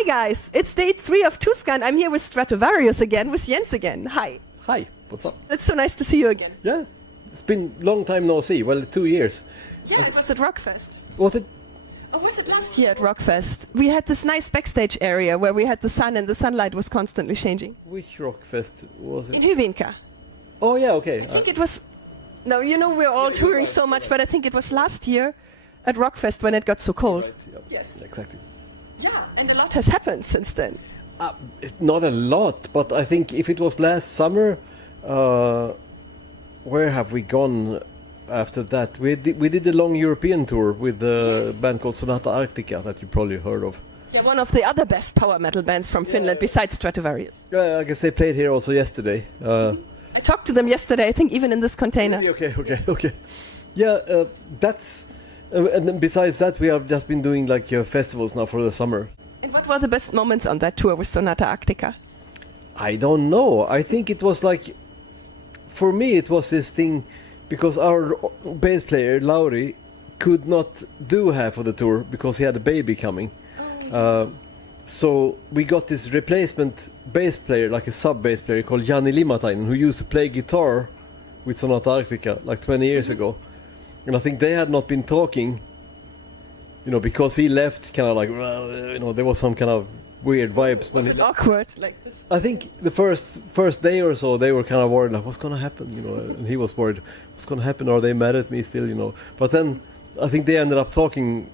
Hi guys, it's day 3 of Tuska and I'm here with STRATOVARIUS again, with Jens again. Hi. Hi, what's up? It's so nice to see you again. Yeah, it's been long time no see. Well, 2 years. Yeah, it was at Rockfest. Was it? Or was it last year at Rockfest? We had this nice backstage area where we had the sun and the sunlight was constantly changing. Which Rockfest was In it? Hyvinka. Oh yeah, okay. I think it was... No, you know we're all touring so much, but I think it was last year at Rockfest when it got so cold. Right, yeah. Yes. Exactly. Yeah, and a lot has happened since then. Not a lot, but I think if it was last summer, where have we gone after that? We did a long European tour with a band called Sonata Arctica that you probably heard of. Yeah, one of the other best power metal bands from Finland besides STRATOVARIUS. I guess they played here also yesterday. I talked to them yesterday, I think even in this container. Okay. Yeah, that's... and then besides that, we have just been doing like festivals now for the summer. And what were the best moments on that tour with Sonata Arctica? I don't know. I think it was like... For me, it was this thing... Because our bass player, Lauri, could not do half of the tour because he had a baby coming. So we got this replacement bass player, like a sub-bass player called Jani Limatainen, who used to play guitar with Sonata Arctica like 20 years ago. And I think they had not been talking, because he left kind of like, there was some kind of weird vibes. Was it awkward like this? I think the first day or so they were kind of worried, like, what's going to happen, and he was worried, what's going to happen, are they mad at me still, But then I think they ended up talking,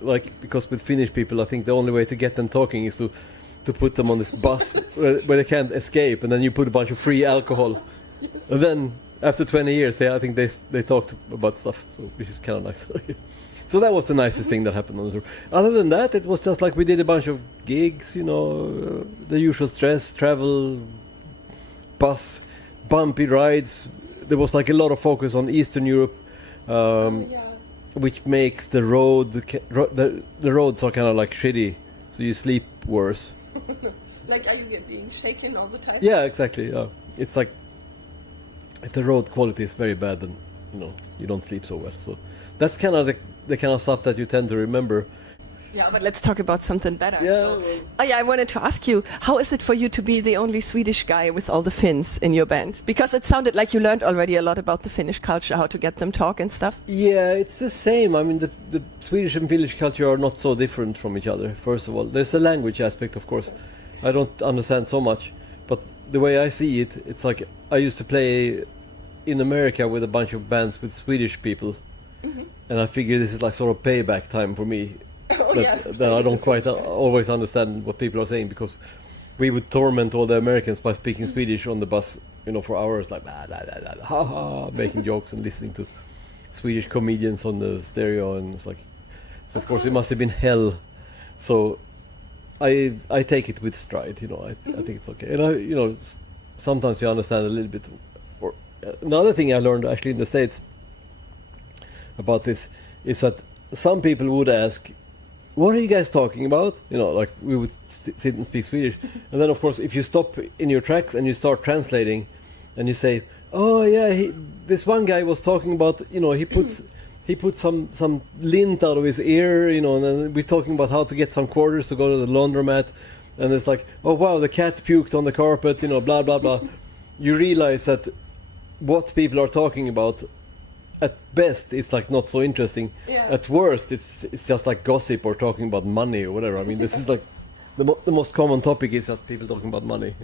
like, because with Finnish people, I think the only way to get them talking is to put them on this bus where they can't escape, and then you put a bunch of free alcohol. Yes. And then after 20 years, I think they talked about stuff, so which is kind of nice. So that was the nicest thing that happened on the tour. Other than that, it was just like we did a bunch of gigs, the usual stress, travel, bus, bumpy rides. There was like a lot of focus on Eastern Europe, which makes the the roads are kind of like shitty, so you sleep worse. Like, are you being shaken all the time? Yeah, exactly. Yeah. It's like if the road quality is very bad, then you don't sleep so well. So that's kind of the kind of stuff that you tend to remember. Yeah, but let's talk about something better. Yeah. I wanted to ask you, how is it for you to be the only Swedish guy with all the Finns in your band? Because it sounded like you learned already a lot about the Finnish culture, how to get them talk and stuff. Yeah, it's the same. I mean, the Swedish and Finnish culture are not so different from each other, first of all. There's the language aspect, of course. I don't understand so much. But the way I see it, it's like I used to play in America with a bunch of bands with Swedish people. Mm-hmm. And I figure this is like sort of payback time for me. That I don't quite always understand what people are saying, because we would torment all the Americans by speaking Swedish on the bus, for hours, like blah, blah, blah, blah, ha ha, making jokes and listening to Swedish comedians on the stereo, and it's like, so of course it must have been hell. So I take it with stride, I think it's okay, and sometimes you understand a little bit. Or another thing I learned actually in the States about this is that some people would ask, what are you guys talking about? Like we would sit and speak Swedish. And then, of course, if you stop in your tracks and you start translating and you say, oh, yeah, this one guy was talking about, he put some lint out of his ear, and then we're talking about how to get some quarters to go to the laundromat. And it's like, oh, wow, the cat puked on the carpet, blah, blah, blah. You realize that what people are talking about, at best, it's like not so interesting. Yeah. At worst, it's just like gossip or talking about money or whatever. I mean, this is like the most common topic is just people talking about money.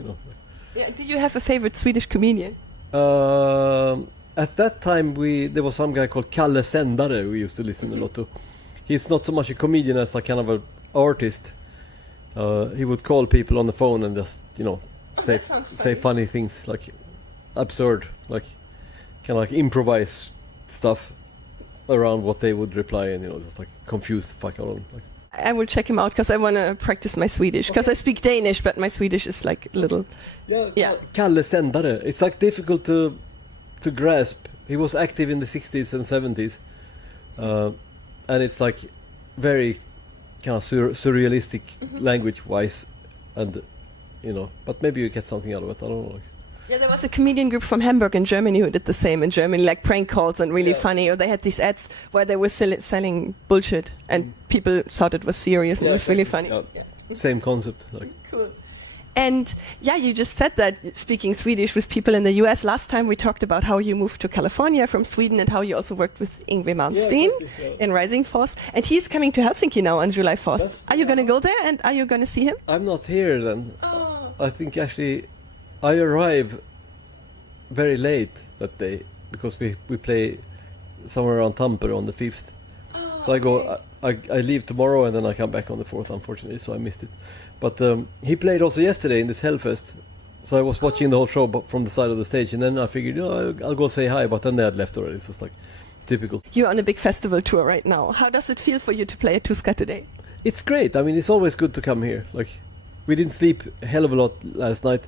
Yeah. Do you have a favorite Swedish comedian? At that time, there was some guy called Kalle Sändare we used to listen a lot to. He's not so much a comedian as like kind of an artist. He would call people on the phone and just say funny things, like absurd, like kind of like improvise stuff around what they would reply, and just like confuse the fuck out of them. I will check him out because I want to practice my Swedish, because I speak Danish, but my Swedish is like little. Yeah. Kalle Sändare. It's like difficult to grasp. He was active in the 60s and 70s, and it's like very kind of surrealistic language-wise, and but maybe you get something out of it. I don't know. Yeah, there was a comedian group from Hamburg in Germany who did the same in Germany, like prank calls and really funny. Or they had these ads where they were selling bullshit and people thought it was serious and it was really funny. same concept. Like, Cool. And yeah, you just said that speaking Swedish with people in the US. Last time we talked about how you moved to California from Sweden and how you also worked with Yngwie Malmsteen in Rising Force. And he's coming to Helsinki now on July 4th. Are you going to go there and are you going to see him? I'm not here then. Oh. I think actually I arrive very late that day because we play somewhere around Tampere on the 5th. Oh, So I go, I leave tomorrow and then I come back on the 4th, unfortunately, so I missed it. But he played also yesterday in this Hellfest, so I was watching the whole show from the side of the stage, and then I figured, I'll go say hi, but then they had left already. So it's like typical. You're on a big festival tour right now. How does it feel for you to play at Tuska today? It's great. I mean, it's always good to come here. Like, we didn't sleep a hell of a lot last night,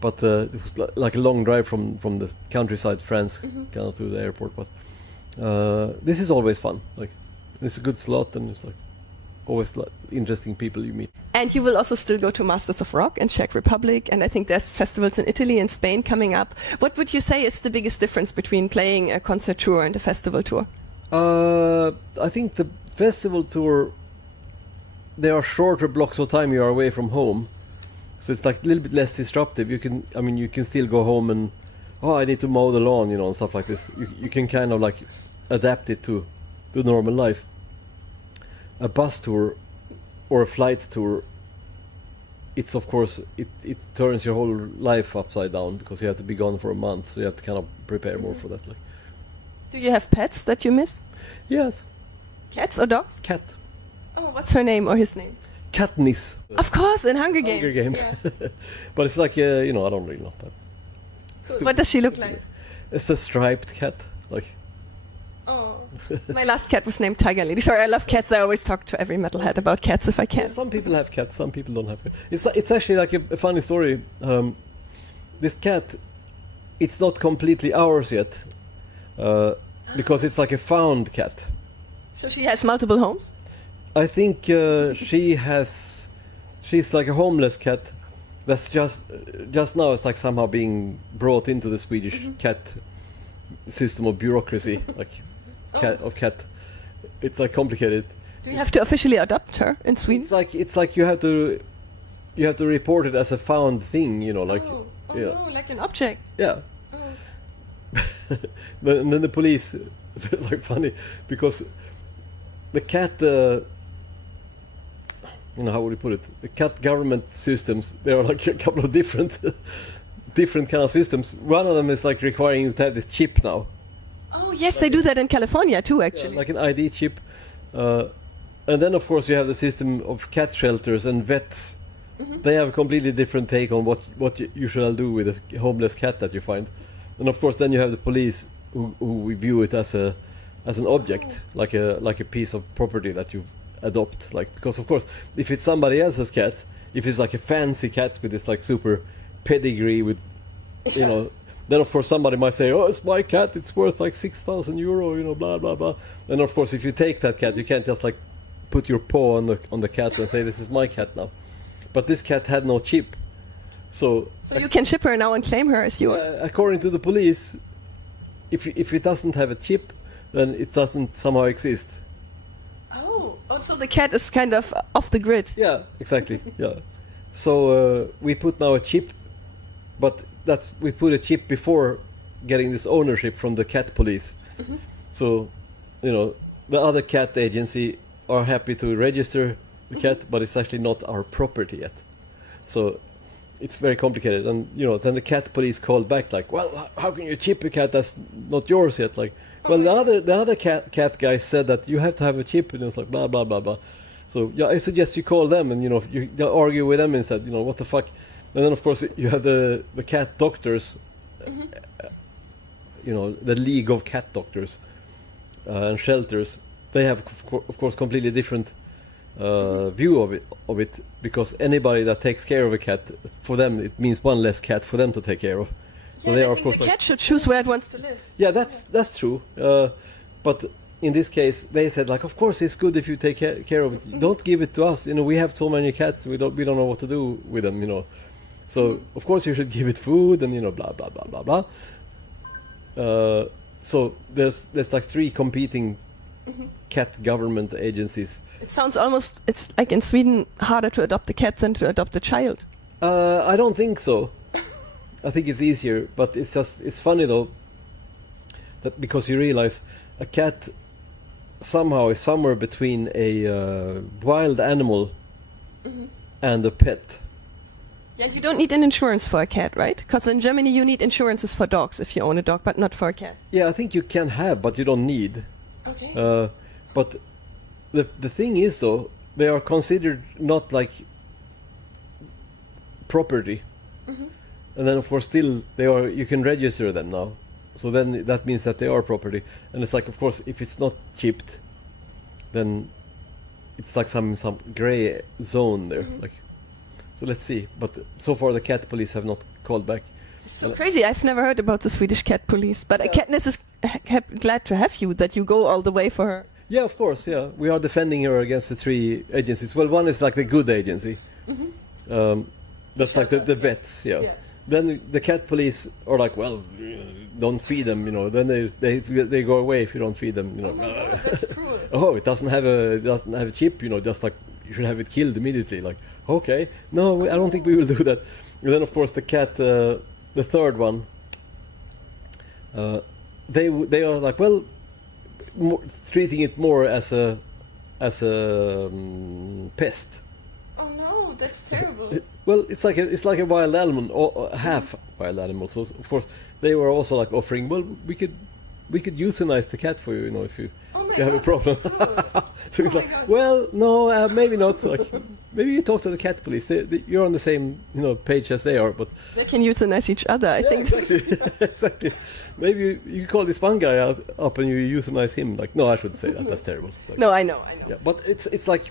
but it was like a long drive from the countryside, France, kind of to the airport. But this is always fun. Like, it's a good slot, and it's like always interesting people you meet. And you will also still go to Masters of Rock in Czech Republic, and I think there's festivals in Italy and Spain coming up. What would you say is the biggest difference between playing a concert tour and a festival tour? I think the festival tour, there are shorter blocks of time you are away from home, so it's like a little bit less disruptive. You can still go home and I need to mow the lawn, and stuff like this. You can kind of like adapt it to normal life. A bus tour or a flight tour, it's of course it turns your whole life upside down because you have to be gone for a month, so you have to kind of prepare more for that. Like, Do you have pets that you miss? yes, Cats or dogs? cat, Oh, what's her name or his name? Katniss. Of course, in Hunger Games. Hunger Games. Yeah. But it's like I don't really know. But Cool. What does she look like? it's a striped cat. Like, Oh, my last cat was named Tiger Lily. Sorry, I love cats. I always talk to every metalhead about cats if I can. some people have cats, some people don't have cats. It's actually like a funny story. This cat, it's not completely ours yet, because it's like a found cat. So she has multiple homes? I think she's like a homeless cat that's just now it's like somehow being brought into the Swedish cat system of bureaucracy, like cat. It's like complicated. Do you have to officially adopt her in Sweden? It's like you have to report it as a found thing, like no, like an object. yeah. Oh. And then the police, it's like funny because the cat, how would you put it? The cat government systems, there are like a couple of different kind of systems. One of them is like requiring you to have this chip now. Oh, yes, they do that in California too, actually. Like an ID chip. And then of course you have the system of cat shelters and vets. They have a completely different take on what you shall do with a homeless cat that you find. And of course then you have the police who view it as an object, like a piece of property that you adopt. Like, because of course if it's somebody else's cat, if it's like a fancy cat with this like super pedigree with then of course somebody might say, oh, it's my cat, it's worth like 6,000 euro, blah blah blah. And of course if you take that cat, you can't just like put your paw on the cat and say, this is my cat now. But this cat had no chip, so you can ship her now and claim her as yours. according to the police, if it doesn't have a chip, then it doesn't somehow exist. Oh, so the cat is kind of off the grid. Yeah, exactly. Yeah. So we put now a chip, but we put a chip before getting this ownership from the cat police. So, the other cat agency are happy to register the cat, but it's actually not our property yet. So it's very complicated. And then the cat police called back like, well, how can you chip a cat that's not yours yet? Like, well, the other cat guy said that you have to have a chip, and it's like blah blah blah blah. So yeah, I suggest you call them and you argue with them instead. What the fuck. And then of course you have the cat doctors, the League of Cat Doctors and shelters. They have of course completely different view of it, because anybody that takes care of a cat, for them it means one less cat for them to take care of. So they are of course the cat should choose where it wants to live. Yeah, that's true. But in this case, they said like, of course it's good if you take care of it. Don't give it to us. We have so many cats. We don't know what to do with them. So of course you should give it food and blah blah blah blah blah. So there's like three competing cat government agencies. It sounds almost, it's like in Sweden, harder to adopt a cat than to adopt a child. I don't think so. I think it's easier, but it's funny though, that because you realize a cat somehow is somewhere between a wild animal and a pet. Yeah, you don't need an insurance for a cat, right? Because in Germany you need insurances for dogs if you own a dog, but not for a cat. Yeah, I think you can have, but you don't need. Okay. But the thing is though, they are considered not like property. And then of course still they are, you can register them now. So then that means that they are property. And it's like, of course, if it's not chipped, then it's like some gray zone there. Like, so let's see. But so far the cat police have not called back. So crazy. I've never heard about the Swedish cat police, but Katniss is glad to have you, that you go all the way for her. Yeah, of course, yeah. We are defending her against the 3 agencies. Well, one is like the good agency. That's like the vets, yeah. Then the cat police are like, well, don't feed them, you know. Then they go away if you don't feed them, you know. That's cruel. Oh, it doesn't have a chip, you know. Just like you should have it killed immediately. Like, okay, no, I don't think we will do that. And then of course the cat, the third one, they are like, well, treating it more as a pest. Oh no, that's terrible. Well, it's like a wild animal, or half wild animal. So of course they were also like offering. Well, we could euthanize the cat for you, you know, if you have a problem. So it's like, well, no, maybe not. Like, maybe you talk to the cat police. You're on the same, you know, page as they are, but they can euthanize each other. I think. Exactly. Exactly. Maybe you call this one guy up and you euthanize him. Like, no, I shouldn't say that. That's terrible. Like, no, I know. Yeah, but it's like.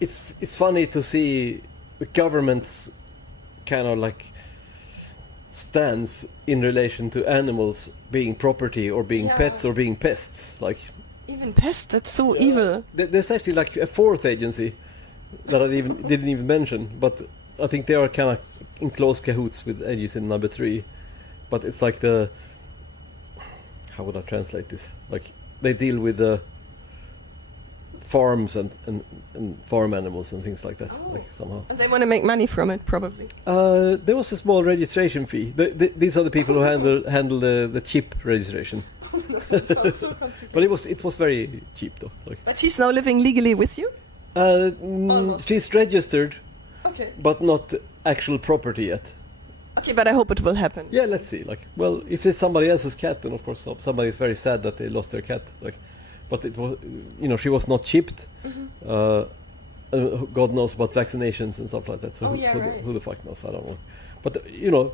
It's funny to see the government's kind of like stance in relation to animals being property or being pets or being pests. Like, even pests, that's so evil. There's actually like a 4th agency that I didn't even mention, but I think they are kind of in close cahoots with agency number 3. But it's like how would I translate this? Like, they deal with the farms and farm animals and things like that. Like, somehow. And they want to make money from it, probably. There was a small registration fee. These are the people who handle the chip registration. Sounds so but it was very cheap though. Like, but she's now living legally with you? She's registered, but not actual property yet. Okay, but I hope it will happen. Yeah, let's see. Like, well, if it's somebody else's cat, then of course somebody is very sad that they lost their cat. Like, but it was, you know, she was not chipped. God knows about vaccinations and stuff like that. So who the fuck knows? I don't know. But you know,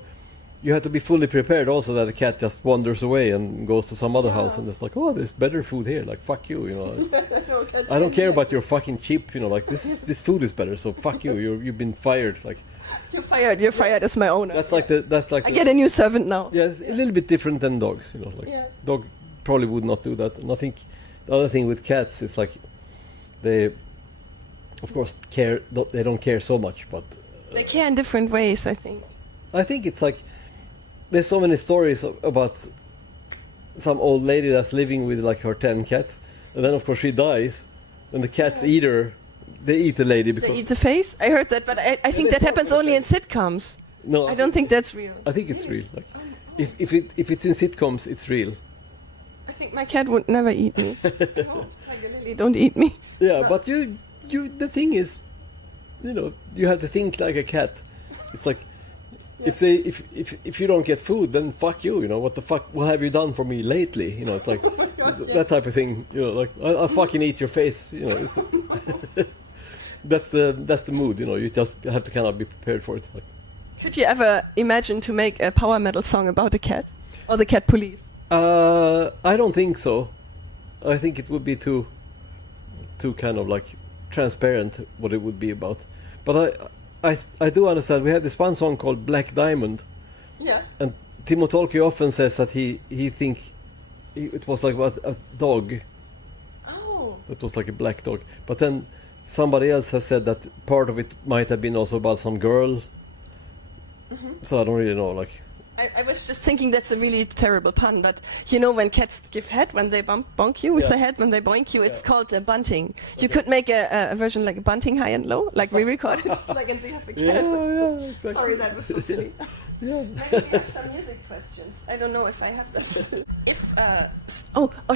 you have to be fully prepared also that a cat just wanders away and goes to some other house and it's like, oh, there's better food here. Like, fuck you, you know. I don't care about your fucking chip, you know. Like, this food is better, so fuck you. You've been fired. Like, you're fired as my owner. That's like I get a new servant now. Yeah, it's a little bit different than dogs, you know. Like, dog probably would not do that. And I think the other thing with cats is like they, of course, care. They don't care so much, but they care in different ways. I think it's like there's so many stories about some old lady that's living with like her 10 cats, and then of course she dies, and the cats eat her. They eat the lady because they eat the face. I heard that, but I think that happens only in sitcoms. No, I don't think that's real. I think it's real. Like, if it's in sitcoms, it's real. I think my cat would never eat me. Lily, don't eat me. Yeah, but you. The thing is, you know, you have to think like a cat. It's like, if you don't get food, then fuck you. You know, what the fuck? What have you done for me lately? You know, it's like that type of thing. You know, like I'll fucking eat your face. You know, that's the mood. You know, you just have to kind of be prepared for it. Like, could you ever imagine to make a power metal song about a cat or the cat police? I don't think so. I think it would be too kind of like transparent what it would be about. But I do understand. We have this one song called Black Diamond. Yeah. And Timo Tolkki often says that he think it was like a dog. Oh. It was like a black dog. But then somebody else has said that part of it might have been also about some girl. So I don't really know. Like, I was just thinking that's a really terrible pun, but you know when cats give head, when they bonk you with Yeah. the head, when they boink you, it's called bunting. You could make a version like a bunting high and low, like we recorded, like and you have a cat. Yeah, exactly. Sorry, that was so silly. Yeah. Maybe we have some music questions. I don't know if I have them.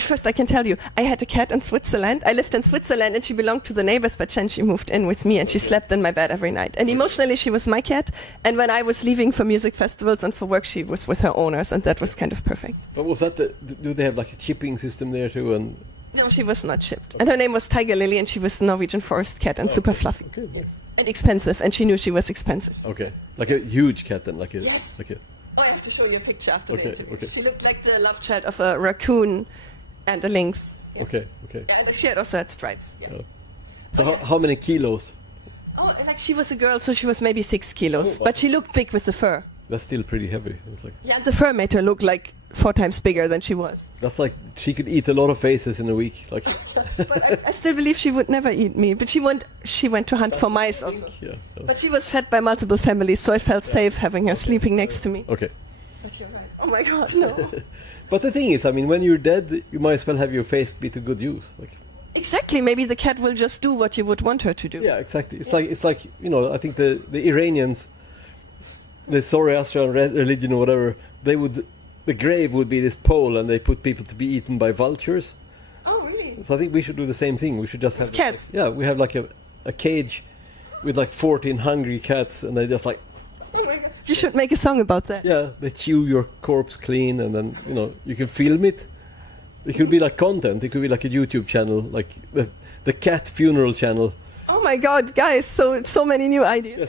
First I can tell you, I had a cat in Switzerland. I lived in Switzerland and she belonged to the neighbors, but then she moved in with me and she slept in my bed every night. And emotionally she was my cat. And when I was leaving for music festivals and for work, she was with her owners, and that was kind of perfect. But was that do they have like a chipping system there too? And No, she was not shipped. And her name was Tiger Lily and she was a Norwegian forest cat and super fluffy. okay, nice. And expensive, and she knew she was expensive. Okay, like a huge cat then, like a Yes. like a. Oh, I have to show you a picture after Okay, the interview. okay. She looked like the love child of a raccoon and a lynx. Yeah. Okay. Yeah, and she had also had stripes. Yeah. So how many kilos? Oh, and like she was a girl, so she was maybe 6 kilos. Oh, But she looked big with the fur. That's still pretty heavy. It's like Yeah, and the fur made her look like 4 times bigger than she was. that's like she could eat a lot of faces in a week. Like But I still believe she would never eat me. But she went to hunt for mice also. yeah. But she was fed by multiple families, so I felt safe having her sleeping next to me. Okay. But you're right. Oh my god, no. But the thing is, I mean, when you're dead, you might as well have your face be to good use. Like Exactly. Maybe the cat will just do what you would want her to do. yeah, exactly. It's like you know. I think the Iranians, the Zoroastrian religion or whatever, the grave would be this pole, and they put people to be eaten by vultures. Oh, really? So I think we should do the same thing. We should just have With cats? we have like a cage with like 14 hungry cats, and they just like Oh my god. You should make a song about that. they chew your corpse clean, and then you can film it. It could be like content. It could be like a YouTube channel, like the cat funeral channel. Oh my god, guys, so many new ideas. Yeah,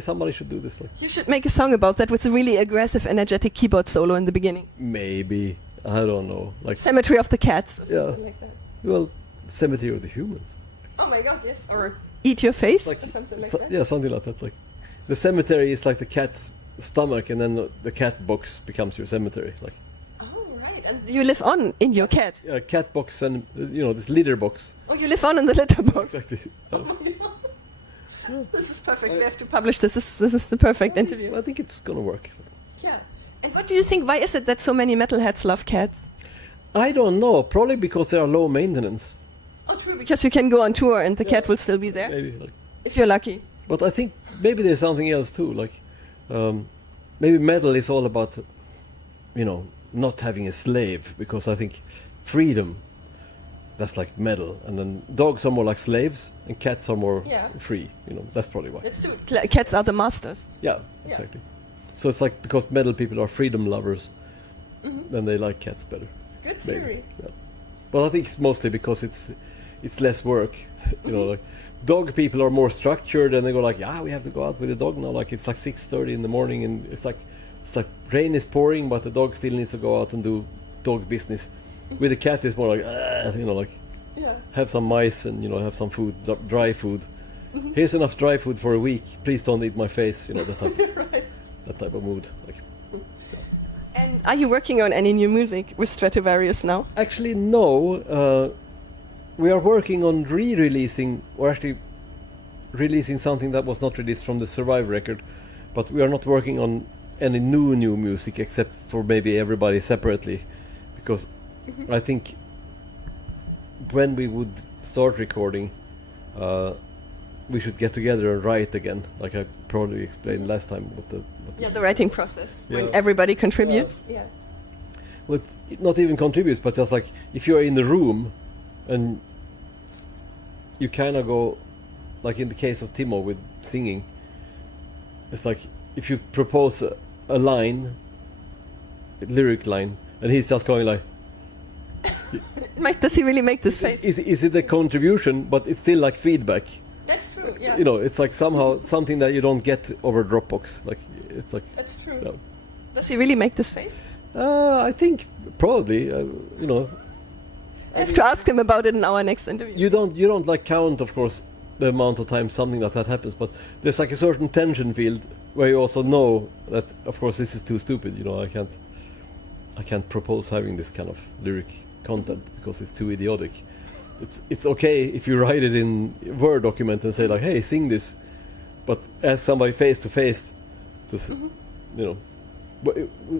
somebody should do this. Like You should make a song about that with a really aggressive, energetic keyboard solo in the beginning. maybe I don't know, like Cemetery of the Cats. Or Yeah. something like that. well, Cemetery of the Humans. Oh my god, yes. Or Eat Your Face Like or something like so- that. yeah, something like that. Like the cemetery is like the cat's stomach, and then the cat box becomes your cemetery. Like Oh, right. And you live on in your cat. yeah, cat box and this litter box. Oh, you live on in the litter box. Exactly. Oh my god. This is perfect. We have to publish this. This is the perfect interview. I think it's gonna work. Yeah. And what do you think? Why is it that so many metalheads love cats? I don't know. Probably because they are low maintenance. Oh, true. Because you can go on tour and the cat will still be there Maybe. Like, if you're lucky. but I think maybe there's something else too. Like maybe metal is all about not having a slave, because I think freedom. That's like metal, and then dogs are more like slaves, and cats are more Yeah. free. That's probably why. Let's do it. Cats are the masters. Yeah, exactly. So it's like because metal people are freedom lovers, then they like cats better. Good Maybe. theory. Yeah. But I think it's mostly because it's less work. Like dog people are more structured, and they go like, yeah, we have to go out with the dog now. Like it's like 6:30 in the morning, and it's like rain is pouring, but the dog still needs to go out and do dog business. With the cat, it's more like, like Yeah. have some mice and have some food, dry food. Here's enough dry food for a week. Please don't eat my face. That type, Right. that type of mood. Like, And are you working on any new music with Stratovarius now? actually, no. We are working on re-releasing, or actually releasing something that was not released from the Survive record. But we are not working on any new music, except for maybe everybody separately, because I think when we would start recording, we should get together and write again, like I probably explained last time. Yeah, the writing process when Yeah. everybody contributes. Yeah. Well, not even contributes, but just like if you are in the room and you kind of go, like in the case of Timo with singing, it's like if you propose a line, a lyric line, and he's just going like, Does he really make this face? is it a contribution? But it's still like feedback. That's true. Yeah. It's like somehow something that you don't get over Dropbox. Like it's like, That's true. no. Does he really make this face? I think probably. I have to ask him about it in our next interview. You don't like count, of course, the amount of time something like that happens, but there's like a certain tension field where you also know that, of course, this is too stupid. I can't propose having this kind of lyric content because it's too idiotic. It's okay if you write it in Word document and say like, hey, sing this, but ask somebody face to face to But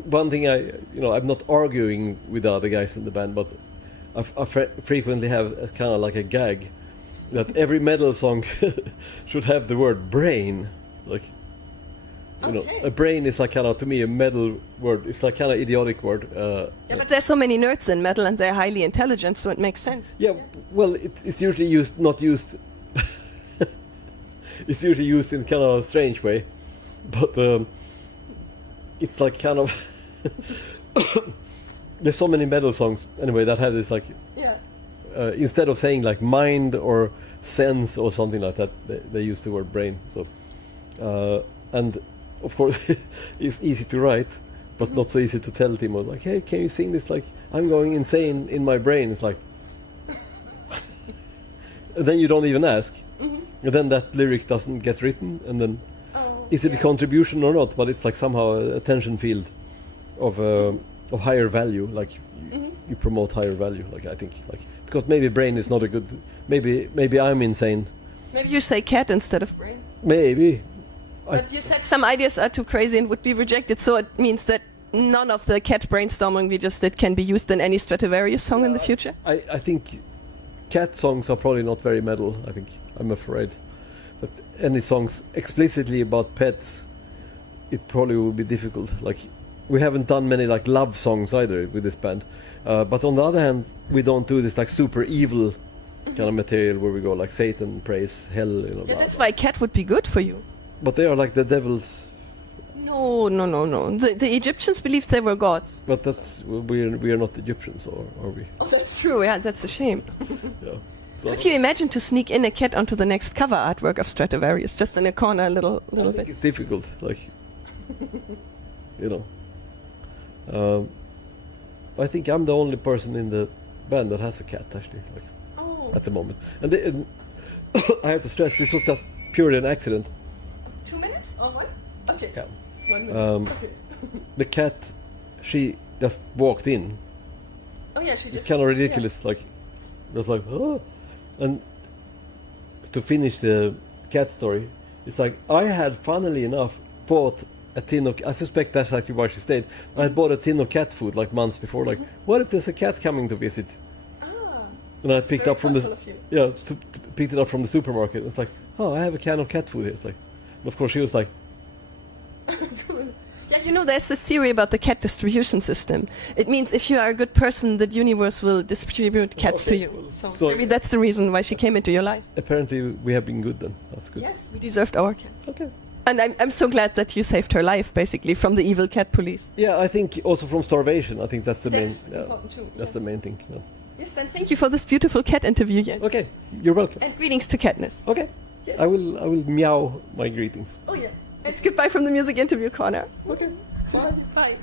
one thing I'm not arguing with the other guys in the band, but I frequently have a kind of like a gag that every metal song should have the word brain. Like, a brain is like kind of, to me, a metal word. It's like kind of idiotic word. But there's so many nerds in metal and they're highly intelligent, so it makes sense. Yeah, well, it's usually not used. It's usually used in kind of a strange way, but it's like kind of. There's so many metal songs anyway that have this like. Yeah. Instead of saying like mind or sense or something like that, they use the word brain. So, and of course, it's easy to write, but not so easy to tell Timo. Like, hey, can you sing this? Like, I'm going insane in my brain. It's like, and then you don't even ask, and then that lyric doesn't get written, and then is it a contribution or not? But it's like somehow a attention field of higher value. Like you promote higher value. Like I think like. Because maybe brain is not a good. Maybe I'm insane. Maybe you say cat instead of brain. Maybe. But you said some ideas are too crazy and would be rejected, so it means that none of the cat brainstorming we just did can be used in any Stratovarius song in the future. I think cat songs are probably not very metal. I'm afraid that any songs explicitly about pets, it probably would be difficult. Like we haven't done many like love songs either with this band. But on the other hand, we don't do this like super evil kind of material where we go like Satan, praise, hell, Yeah, that's why cat would be good for you. But they are like the devils. No. The Egyptians believed they were gods. But we are not Egyptians, or are we? Oh, that's true. Yeah, that's a shame. Yeah. Could you imagine to sneak in a cat onto the next cover artwork of Stratovarius, just in a corner, a little bit? It's difficult, like I think I'm the only person in the band that has a cat, actually, at the moment. And I have to stress, this was just purely an accident. 2 minutes or what? Okay. Yeah. 1 minute. Okay. The cat, she just walked in. Oh yeah, she just. It's kind of ridiculous, that's like, oh. And to finish the cat story, it's like I had, funnily enough, bought a tin of. I suspect that's actually why she stayed. I had bought a tin of cat food like months before. Like, what if there's a cat coming to visit? And I picked up from picked it up from the supermarket. It's like, oh, I have a can of cat food here. It's like, and of course she was like. Cool. Yeah, there's this theory about the cat distribution system. It means if you are a good person, the universe will distribute cats to you. Well, so maybe that's the reason why she came into your life. Apparently, we have been good then. That's good. Yes, we deserved our cats. Okay. And I'm so glad that you saved her life, basically, from the evil cat police. Yeah, I think also from starvation. I think that's the main. Important too. That's the main thing. Yeah. Yes, and thank you for this beautiful cat interview, Jens. Okay, you're welcome. And greetings to Katniss. Okay, yes. I will meow my greetings. Oh yeah. And goodbye from the music interview corner. Okay. Bye. Bye.